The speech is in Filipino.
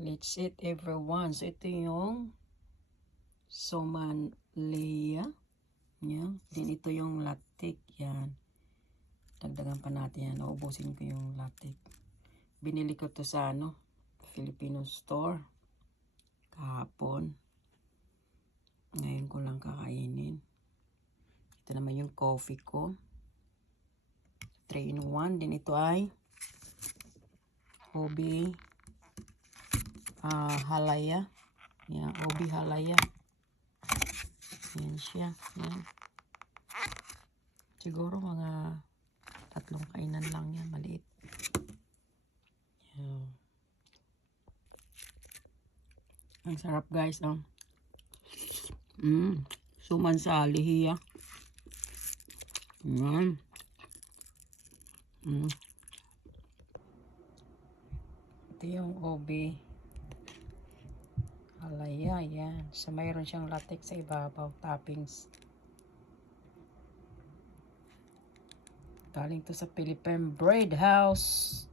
Let's eat everyone. So, ito yung Somalia. Yan. Then, ito yung latik. Yan. Dagdagan pa natin yan. Naubusin ko yung latik. Binili ko to sa Filipino store. Kahapon. Ngayon ko lang kakainin. Ito naman yung coffee ko. 3 in 1. Then, ito ay Obi Halaya. Yan, Obi Halaya. Yan siya. Yan. Siguro mga 3 kainan lang yan. Maliit. Yan. Ang sarap guys. Suman sa lihiya. Yan. Ito yung Obi Halaya. Yan. So, mayroon siyang latex sa ibabaw. Toppings. Galing to sa Philippine Bread House.